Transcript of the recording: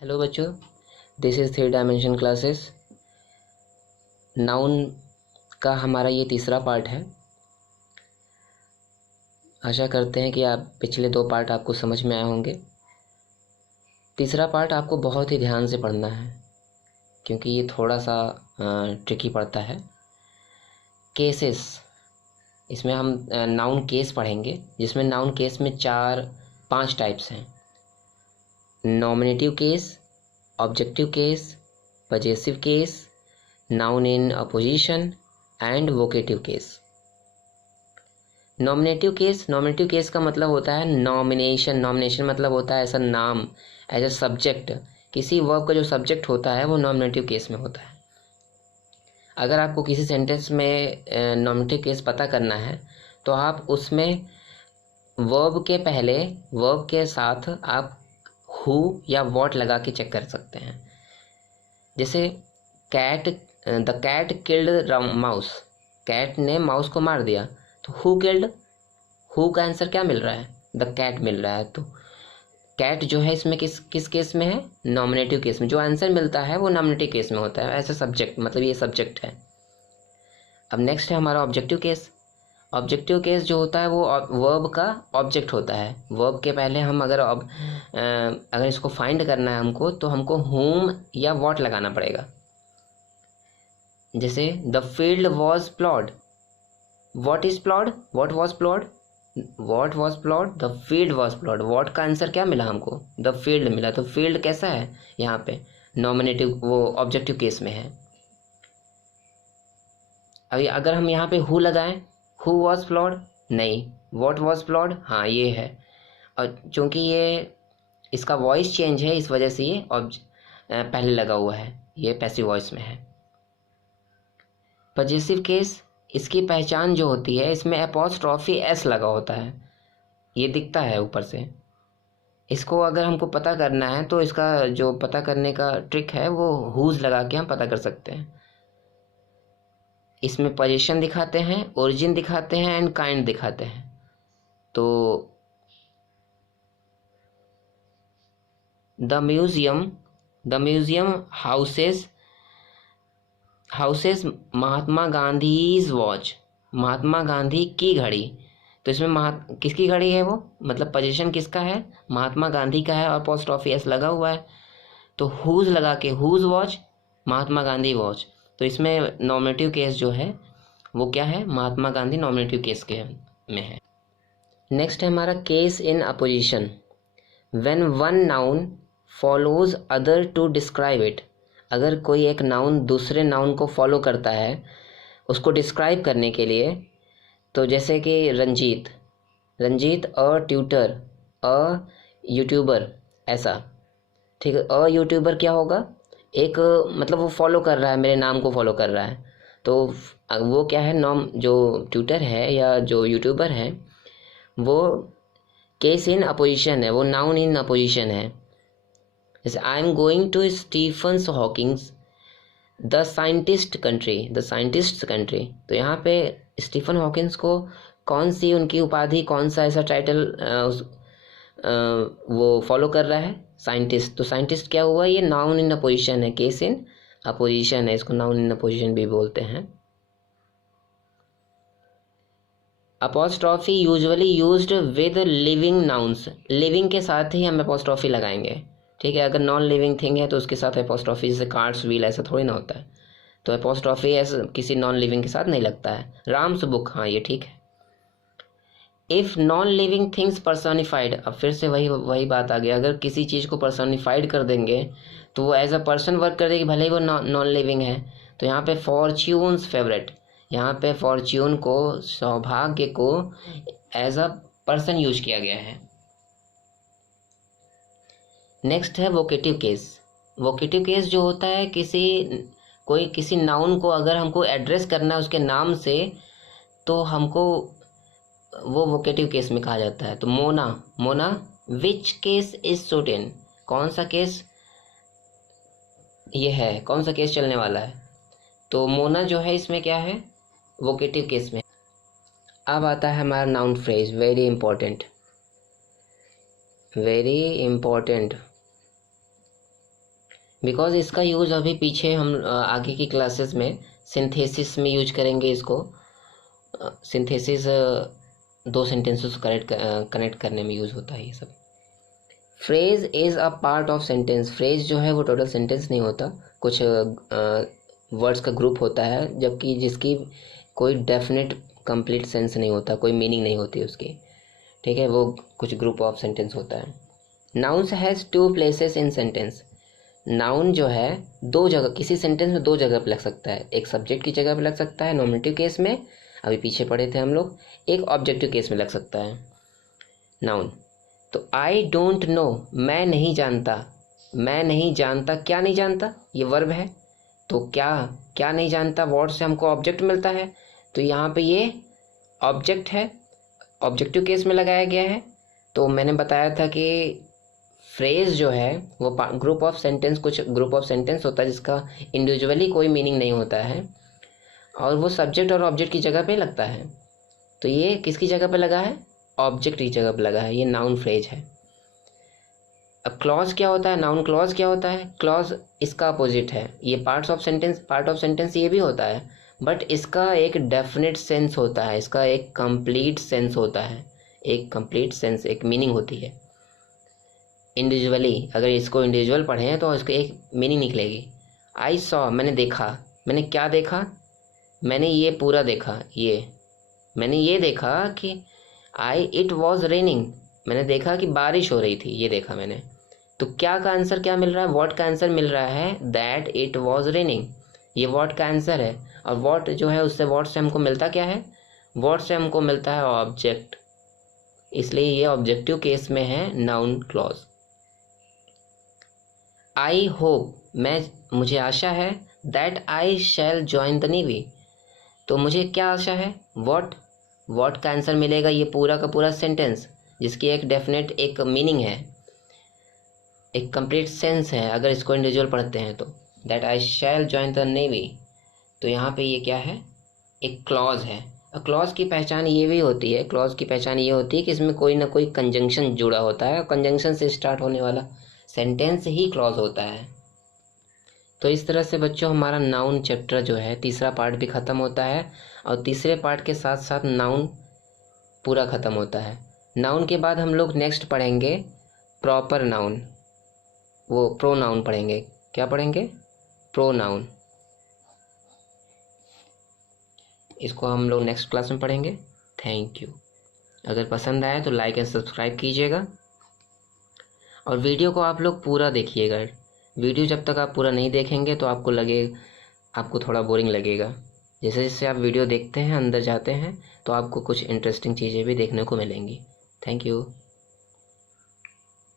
Hello बच्चों, this is three dimension classes. Noun का हमारा ये तीसरा पार्ट है। आशा करते हैं कि आप पिछले दो पार्ट आपको समझ में आए होंगे। तीसरा पार्ट आपको बहुत ही ध्यान से पढ़ना है क्योंकि ये थोड़ा सा ट्रिकी पड़ता है। केसेस, इसमें हम नाउन केस पढ़ेंगे, जिसमें नाउन केस में पांच टाइप्स हैं। Nominative case, objective case, possessive case, noun in opposition and vocative case. Nominative case का मतलब होता है नॉमिनेशन मतलब होता है ऐसा नाम, एज अ सब्जेक्ट। किसी वर्ब का जो सब्जेक्ट होता है वो नॉमिनेटिव केस में होता है। अगर आपको किसी सेंटेंस में नॉमिनेटिव केस पता करना है तो आप उसमें वर्ब के पहले, वर्ब के साथ आप हु या वॉट लगा के चेक कर सकते हैं। जैसे the cat killed mouse, cat ने माउस को मार दिया, तो हु किल्ड, हु का आंसर क्या मिल रहा है? द कैट मिल रहा है। तो कैट जो है इसमें किस किस केस में है? नॉमिनेटिव केस में। जो आंसर मिलता है वो नॉमिनेटिव केस में होता है, ऐसा सब्जेक्ट, मतलब ये सब्जेक्ट है। अब नेक्स्ट है हमारा ऑब्जेक्टिव केस। ऑब्जेक्टिव केस जो होता है वो वर्ब का ऑब्जेक्ट होता है। वर्ब के पहले हम अगर इसको फाइंड करना है हमको, तो हमको whom या what लगाना पड़ेगा। जैसे the field was ploughed, what is ploughed, what was ploughed, what was ploughed, the field was ploughed. What का आंसर क्या मिला हमको? द फील्ड मिला। तो फील्ड कैसा है यहाँ पे? नॉमिनेटिव, वो ऑब्जेक्टिव केस में है। अभी अगर हम यहाँ पे हु लगाएं, हु वॉज प्लॉड, नहीं। वॉट वॉज प्लॉड, हाँ ये है। और चूंकि ये इसका वॉइस चेंज है, इस वजह से ये पहले लगा हुआ है, ये पैसिव वॉइस में है। पजेसिव केस, इसकी पहचान जो होती है, इसमें अपॉस्ट्रॉफी एस लगा होता है, ये दिखता है ऊपर से। इसको अगर हमको पता करना है तो इसका जो पता करने का ट्रिक है वो हुज लगा के हम पता कर सकते हैं। इसमें पोजीशन दिखाते हैं, ओरिजिन दिखाते हैं एंड काइंड दिखाते हैं। तो the museum houses Mahatma Gandhi's watch, Mahatma Gandhi की घड़ी। तो इसमें किसकी घड़ी है वो, मतलब पोजीशन किसका है? महात्मा गांधी का है और पोस्ट ऑफिस लगा हुआ है। तो हुज लगा के, whose watch, Mahatma Gandhi watch. तो इसमें नॉमिनेटिव केस जो है वो क्या है? महात्मा गांधी नॉमिनेटिव केस के में है। नेक्स्ट है हमारा case in apposition. When one noun follows other to describe it. अगर कोई एक नाउन दूसरे नाउन को फॉलो करता है उसको डिस्क्राइब करने के लिए, तो जैसे कि रंजीत अ ट्यूटर, अ यूट्यूबर, ऐसा। ठीक है, अ यूट्यूबर क्या होगा? एक, मतलब वो फॉलो कर रहा है, मेरे नाम को फॉलो कर रहा है। तो वो क्या है, नाम जो ट्यूटर है या जो यूट्यूबर है वो केस इन अपोजिशन है, वो नाउन इन अपोजिशन है। जैसे I am going to Stephens Hawkings the scientist country. तो यहाँ पे स्टीफन हॉकिंस को कौन सी उनकी उपाधि, कौन सा ऐसा टाइटल वो फॉलो कर रहा है? साइंटिस्ट। तो साइंटिस्ट क्या हुआ? ये नाउन इन अपोजिशन है, केस इन अपोजिशन है, इसको नाउन इन अपोजिशन भी बोलते हैं। Apostrophe usually used with living nouns, living के साथ ही हम अपोस्ट्रॉफी लगाएंगे। ठीक है, अगर नॉन लिविंग थिंग है तो उसके साथ अपोस्ट्रॉफी, जैसे कार्ड्स, व्हील, ऐसा थोड़ी ना होता है। तो अपोस्ट्रॉफी ऐसा किसी नॉन लिविंग के साथ नहीं लगता है। राम्स बुक, हाँ ये ठीक है। If non living things personified, अब फिर से वही वही बात आ गई। अगर किसी चीज़ को पर्सोनिफाइड कर देंगे तो वो एज अ पर्सन वर्क कर देगी, भले ही वो नॉन लिविंग है। तो यहाँ पे फॉर्च्यून्स फेवरेट, यहाँ पे फॉर्च्यून को, सौभाग्य को, एज अ पर्सन यूज किया गया है। नेक्स्ट है वोकेटिव केस। वोकेटिव केस जो होता है, किसी नाउन को अगर हमको एड्रेस करना है उसके नाम से, तो हमको वो वोकेटिव केस में कहा जाता है। तो मोना विच केस इज सुटेन, कौन सा केस ये है, कौन सा केस चलने वाला है? तो मोना जो है इसमें क्या है? वोकेटिव केस में। अब आता है हमारा noun phrase, very important. Because इसका यूज़ अभी पीछे हम आगे की क्लासेस में सिंथेसिस में यूज करेंगे इसको। सिंथेसिस दो सेंटेंसेस कनेक्ट करने में यूज़ होता है ये सब। Phrase is a part of sentence. Phrase जो है वो टोटल सेंटेंस नहीं होता, कुछ वर्ड्स का ग्रुप होता है, जबकि जिसकी कोई डेफिनेट कंप्लीट सेंस नहीं होता, कोई मीनिंग नहीं होती उसकी, ठीक है, वो कुछ ग्रुप ऑफ सेंटेंस होता है। Nouns has two places in sentence. Noun जो है दो जगह, किसी सेंटेंस में दो जगह पे लग सकता है। एक सब्जेक्ट की जगह पे लग सकता है नॉमिनेटिव केस में, अभी पीछे पढ़े थे हम लोग। एक ऑब्जेक्टिव केस में लग सकता है नाउन। तो आई डोंट नो, मैं नहीं जानता। मैं नहीं जानता, क्या नहीं जानता, ये वर्ब है। तो क्या क्या नहीं जानता, वर्ड से हमको ऑब्जेक्ट मिलता है, तो यहाँ पे ये ऑब्जेक्ट है, ऑब्जेक्टिव केस में लगाया गया है। तो मैंने बताया था कि फ्रेज जो है वो ग्रुप ऑफ सेंटेंस, कुछ ग्रुप ऑफ सेंटेंस होता है जिसका इंडिविजुअली कोई मीनिंग नहीं होता है, और वो सब्जेक्ट और ऑब्जेक्ट की जगह पे लगता है। तो ये किसकी जगह पे लगा है, ऑब्जेक्ट की जगह पे लगा है, ये नाउन फ्रेज है। अब क्लॉज क्या होता है, नाउन क्लॉज क्या होता है, क्लॉज इसका अपोजिट है। ये पार्ट ऑफ सेंटेंस ये भी होता है, बट इसका एक डेफिनेट सेंस होता है, इसका एक कंप्लीट सेंस होता है, एक कंप्लीट सेंस, एक मीनिंग होती है। इंडिविजुअली अगर इसको इंडिविजुअल पढ़ें तो इसको एक मीनिंग निकलेगी। आई सॉ, मैंने देखा, मैंने क्या देखा, मैंने ये पूरा देखा, मैंने ये देखा कि इट वॉज रेनिंग, मैंने देखा कि बारिश हो रही थी, ये देखा मैंने। तो क्या का आंसर क्या मिल रहा है, वॉट का आंसर मिल रहा है दैट इट वॉज रेनिंग, ये वॉट का आंसर है। और वॉट जो है उससे, वॉट से हमको मिलता क्या है, वॉट से हमको मिलता है ऑब्जेक्ट, इसलिए ये ऑब्जेक्टिव केस में है नाउन क्लॉज। आई होप, मुझे आशा है, that I shall join the navy, तो मुझे क्या आशा है, वॉट का आंसर मिलेगा, ये पूरा का पूरा सेंटेंस जिसकी एक डेफिनेट एक मीनिंग है, एक कंप्लीट सेंस है अगर इसको इंडिविजुअल पढ़ते हैं तो, that I shall join the navy. तो यहाँ पे ये क्या है, एक क्लॉज है। और क्लॉज की पहचान ये भी होती है, क्लॉज की पहचान ये होती है कि इसमें कोई ना कोई कंजंक्शन जुड़ा होता है, और कंजंक्शन से स्टार्ट होने वाला सेंटेंस ही क्लॉज होता है। तो इस तरह से बच्चों हमारा नाउन चैप्टर जो है तीसरा पार्ट भी ख़त्म होता है, और तीसरे पार्ट के साथ साथ नाउन पूरा ख़त्म होता है। नाउन के बाद हम लोग नेक्स्ट पढ़ेंगे प्रॉपर नाउन, वो प्रोनाउन पढ़ेंगे। क्या पढ़ेंगे, प्रोनाउन। इसको हम लोग नेक्स्ट क्लास में पढ़ेंगे। Thank you. अगर पसंद आए तो लाइक एंड सब्सक्राइब कीजिएगा, और वीडियो को आप लोग पूरा देखिएगा। वीडियो जब तक आप पूरा नहीं देखेंगे तो आपको थोड़ा बोरिंग लगेगा। जैसे जैसे आप वीडियो देखते हैं, अंदर जाते हैं, तो आपको कुछ इंटरेस्टिंग चीज़ें भी देखने को मिलेंगी। Thank you.